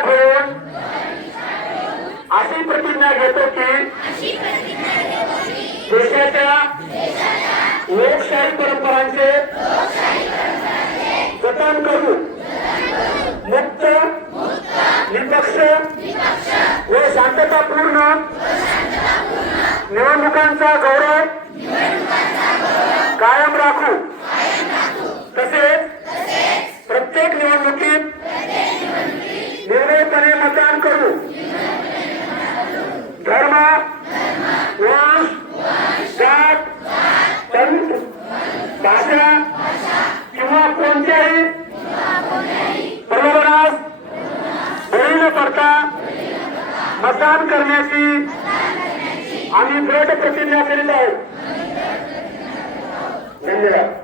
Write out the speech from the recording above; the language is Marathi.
ठेवून अशी प्रतिज्ञा घेतो की देशाच्या लोकशाही परंपरांचे जतन करू, मुक्त, निष्पक्ष व शांततापूर्ण निवडणुकांचा गौरव कायम राखू। तसेच प्रत्येक निवडणुकीत निर्भयपणे मतदान करू। धर्म, वंश, जात, पंथ, भाषा किंवा कोणत्याही प्रलोभनास बळी न पडता मतदान करण्याची आम्ही दृढ प्रतिज्ञा करीत आहोत। धन्यवाद।